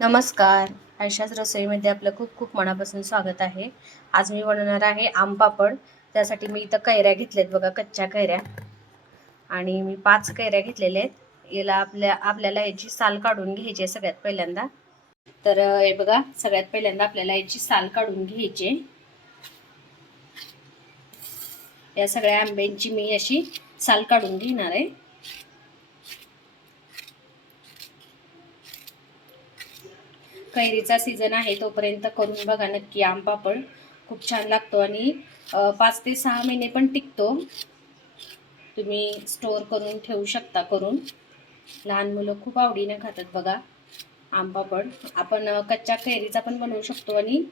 नमस्कार. आयशाच रसोईमध्ये आपलं खूप खूप मनापासून स्वागत आहे. आज मी बनवणार आहे आम पापड. त्यासाठी मी इथं कैऱ्या घेतल्यात बघा, कच्च्या कैऱ्या. आणि मी 5 कैऱ्या घेतलेल्या आहेत. याला आपल्याला याची साल काढून घ्यायची आहे सगळ्यात पहिल्यांदा. तर हे बघा, सगळ्यात पहिल्यांदा आपल्याला याची साल काढून घ्यायची आहे. या सगळ्या आंब्यांची मी अशी साल काढून घेणार आहे. कैरीचा सीझन आहे तोपर्यंत करून बघा नक्की आम पापड. खूप छान लागतो आणि 5 ते 6 महिने पण टिकतो. तुम्ही स्टोअर करून ठेवू शकता करून. लहान मुलं खूप आवडीने खातात बघा आम पापड. आपण कच्च्या कैरीचा पण बनवू शकतो आणि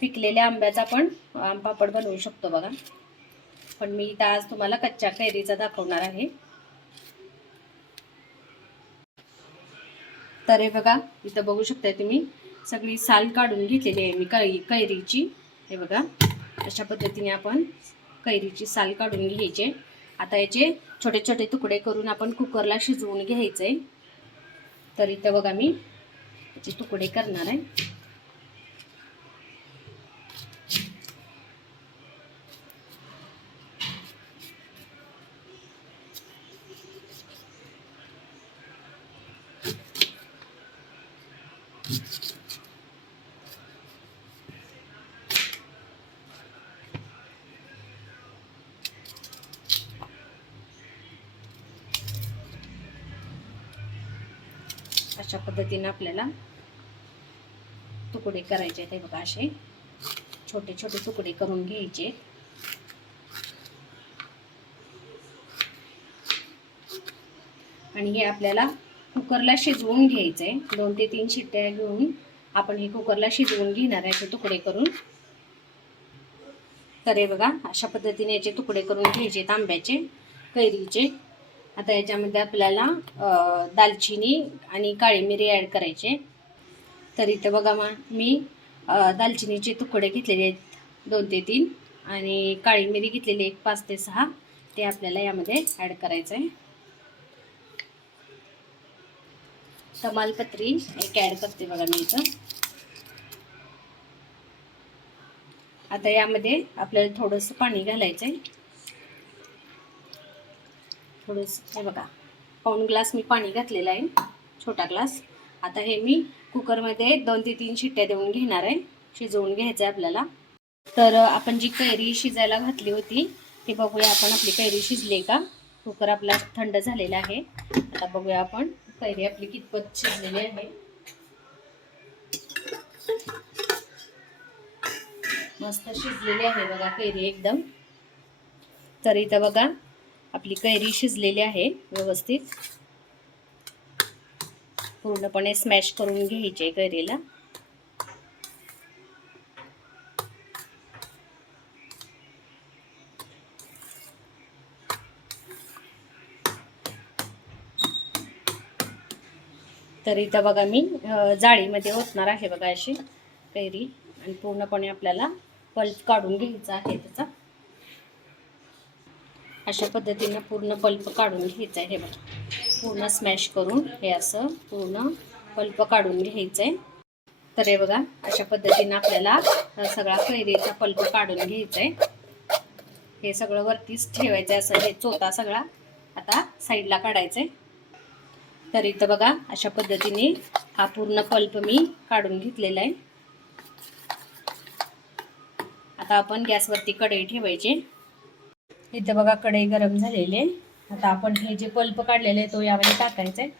पिकलेल्या आंब्याचा पण आम पापड बनवू शकतो बघा. पण मी इथं आज तुम्हाला कच्च्या कैरीचा दाखवणार आहे. तर हे बघा, इथं बघू शकता तुम्ही सगळी साल काढून घेतलेली आहे मी कैरीची. हे बघा, अशा पद्धतीने आपण कैरीची साल काढून घ्यायची. आता याचे छोटे छोटे तुकडे करून आपण कुकरला शिजवून घ्यायचे. तर इथं बघा मी याचे तुकडे करणार आहे. अशा पद्धतीने आपल्याला तुकडे करायचे आहेत. बघा, असे छोटे छोटे तुकडे करून घ्यायचे. आणि हे आपल्याला कुकरला शिजवून घ्यायचंय. 2 ते 3 शिट्ट्या घेऊन आपण हे कुकरला शिजवून घेणार आहे ते तुकडे करून. तर हे बघा, अशा पद्धतीने याचे तुकडे करून घ्यायचे आंब्याचे, कैरीचे. आता याच्यामध्ये आपल्याला दालचिनी आणि काळी मिरी ॲड करायचे. तर इथं बघा मी दालचिनीचे तुकडे घेतलेले आहेत 2 ते 3 आणि काळी मिरी घेतलेली एक 5 ते 6. ते आपल्याला यामध्ये ॲड करायचं आहे. तमालपत्री एक ॲड करते बघा मी इथं. आता यामध्ये आपल्याला थोडंसं पाणी घालायचं आहे. थोडंसं, हे बघा, पाऊण ग्लास मी पाणी घातलेलं आहे, छोटा ग्लास. आता हे मी कुकरमध्ये 2 ते 3 शिट्ट्या देऊन घेणार आहे. शिजवून घ्यायचं आहे आपल्याला. तर आपण जी कैरी शिजायला घातली होती ते बघूया आपण, आपली कैरी शिजली का. कुकर आपला थंड झालेला आहे. आता बघूया आपण कैरी आपली कितपत शिजलेली आहे. मस्त शिजलेली आहे बघा कैरी एकदम. तर इथं बघा, आपली कैरी शिजलेली आहे व्यवस्थित. पूर्णपणे स्मॅश करून घ्यायची आहे कैरीला. तर इथं बघा मी जाळीमध्ये ओतणार आहे बघा अशी कैरी. आणि पूर्णपणे आपल्याला पल्प काढून घ्यायचा आहे त्याचा. अशा पद्धतीने पूर्ण पल्प काढून घ्यायचा आहे. हे बघा, पूर्ण स्मॅश करून हे असं पूर्ण पल्प काढून घ्यायचं आहे. तर हे बघा, अशा पद्धतीने आपल्याला सगळा कैरीचा पल्प काढून घ्यायचा आहे. हे सगळं वरतीच ठेवायचं आहे. असं हे चोथा सगळा आता साईडला काढायचा आहे. तर इथं बघा, अशा पद्धतीने हा पूर्ण पल्प मी काढून घेतलेला आहे. आता आपण गॅसवरती कढई ठेवायची. इथं बघा, कढई गरम झालेली आहे. आता आपण हे जे पल्प काढलेले आहे तो यामध्ये टाकायचा आहे.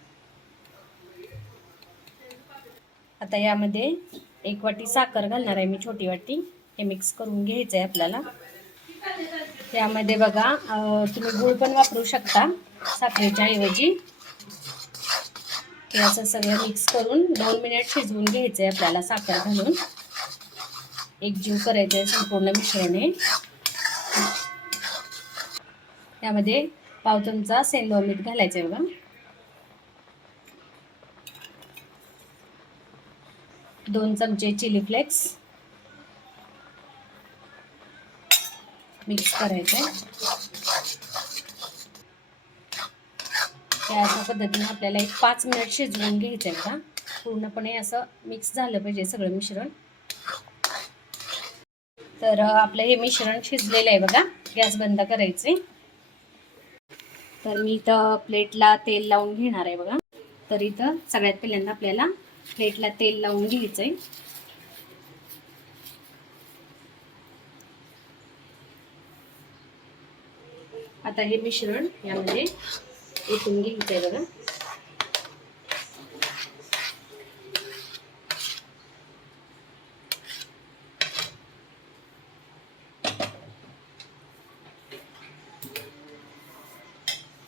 आता यामध्ये 1 वाटी साखर घालणार आहे मी, छोटी वाटी. हे मिक्स करून घ्यायचं आहे आपल्याला. त्यामध्ये बघा, तुम्ही गूळ पण वापरू शकता साखरेच्या ऐवजी. हे असं सगळं मिक्स करून 2 मिनिट शिजवून घ्यायचं आहे आपल्याला साखर घालून. एकजीव करायचं आहे संपूर्ण मिश्रणे. त्यामध्ये पाव चमचा सेंधव मीठ घालायचं आहे बघा. 2 चमचे चिली फ्लेक्स मिक्स करायचं आहे. या अशा पद्धतीने आपल्याला एक 5 मिनिट शिजवून घ्यायचं आहे बघा. पूर्णपणे असं मिक्स झालं पाहिजे सगळं मिश्रण. तर आपलं हे मिश्रण शिजलेलं आहे बघा. गॅस बंद करायचे. तर मी इथं प्लेटला तेल लावून घेणार आहे बघा. तर इथं सगळ्यात पहिल्यांदा आपल्याला प्लेटला तेल लावून घ्यायचंय. आता हे मिश्रण यामध्ये ओतून घ्यायचंय बघा.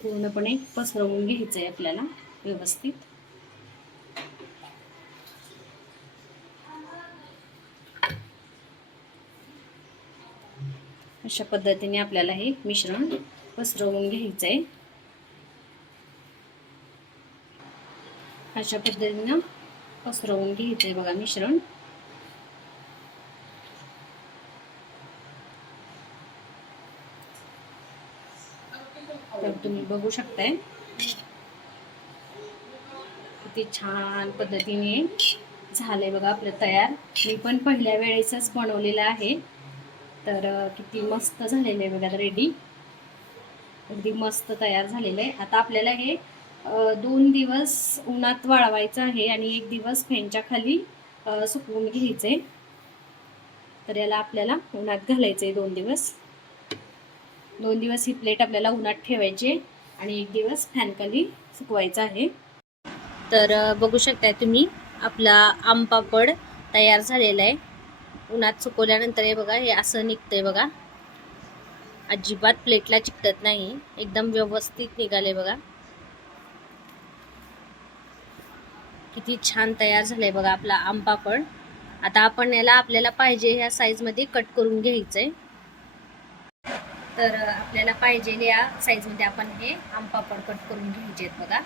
पूर्णपणे पसरवून घ्यायचंय आपल्याला व्यवस्थित. अशा पद्धतीने आपल्याला हे मिश्रण पसरवून घ्यायचंय. अशा पद्धतीने पसरवून घ्यायचंय बघा मिश्रण. तर तुम्ही बघू शकताय किती छान पद्धतीने झालंय बघा आपलं तयार. मी पण पहिल्या वेळेसच बनवलेलं आहे. तर किती मस्त झालेलं आहे बघा. रेडी, अगदी मस्त तयार झालेलं आहे. आता आपल्याला हे 2 दिवस उन्हात वाळवायचं आहे आणि 1 दिवस फॅनच्या खाली सुकवून घ्यायचंय. तर याला आपल्याला उन्हात घालायचंय 2 दिवस. 2 दिवस ही प्लेट आपल्याला उन्हात ठेवायची आणि 1 दिवस फॅन खाली सुकवायचं आहे. तर बघू शकताय तुम्ही आपला आम पापड तयार झालेला आहे. उन्हात सुकवल्यानंतर हे बघा, हे असं निघतंय बघा. अजिबात प्लेटला चिकटत नाही, एकदम व्यवस्थित निघाले बघा. किती छान तयार झालंय बघा आपला आम पापड. आता आपण याला आपल्याला पाहिजे ह्या साईज मध्ये कट करून घ्यायचंय. तर आपल्याला पाहिजे या साईज मध्ये आपण हे आम पापड कट करून घ्यायचे आहेत बघा.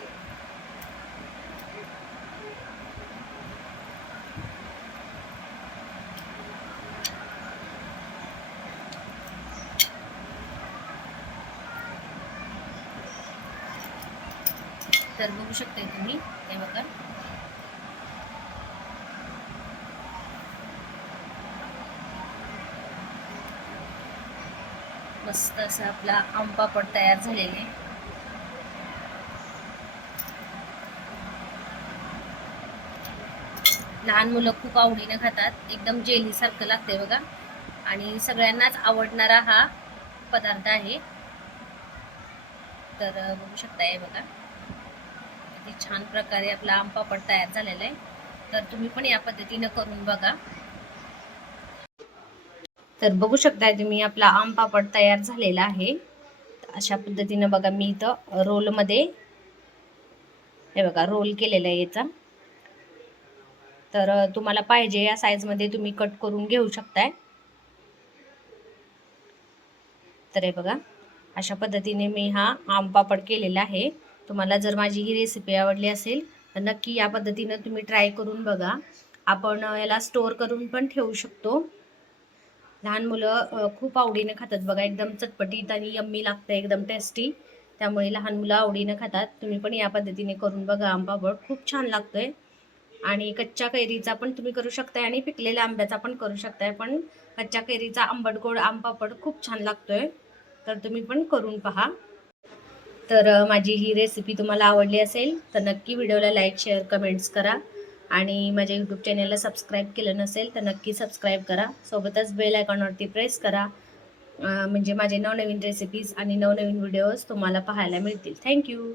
तर बघू शकताय तुम्ही हे बघा. मस्त असं आपला आम पापड तयार झालेले. लहान मुलं खूप आवडीने खातात. एकदम जेली सारखं लागतंय बघा आणि सगळ्यांनाच आवडणारा हा पदार्थ आहे. तर बघू शकताय बघा किती छान प्रकारे आपला आम पापड तयार झालेला आहे. तर तुम्ही पण या पद्धतीने करून बघा. तर बघू शकताय तुम्ही आपला आम पापड तयार झालेला आहे. अशा पद्धतीने बघा मी इथं रोल मध्ये हे बघा रोल केलेला आहे याचा. तर तुम्हाला पाहिजे या साईज मध्ये तुम्ही कट करून घेऊ शकताय. तर हे बघा अशा पद्धतीने मी हा आम पापड केलेला आहे. तुम्हाला जर माझी ही रेसिपी आवडली असेल तर नक्की या पद्धतीने तुम्ही ट्राय करून बघा. आपण याला स्टोअर करून पण ठेवू शकतो. लहान मुलं खूप आवडीने खातात बघा. एकदम चटपटीत आणि यम्मी लागतं, एकदम टेस्टी. त्यामुळे लहान मुलं आवडीने खातात. तुम्ही पण या पद्धतीने करून बघा. आम पापड खूप छान लागतोय. आणि कच्च्या कैरीचा पण तुम्ही करू शकताय आणि पिकलेल्या आंब्याचा पण करू शकताय. पण कच्च्या कैरीचा आंबट गोड आम पापड खूप छान लागतोय. तर तुम्ही पण करून पहा. तर माझी ही रेसिपी तुम्हाला आवडली असेल तर नक्की व्हिडिओला लाईक, शेअर, कमेंट्स करा. आणि माझ्या यूट्यूब चॅनलला सबस्क्राईब केलं नसेल तर नक्की सबस्क्राईब करा. सोबतच बेल आयकॉनवरती प्रेस करा. म्हणजे माझे नवनवीन रेसिपीज आणि नवनवीन व्हिडिओज तुम्हाला पाहायला मिळतील. थँक्यू.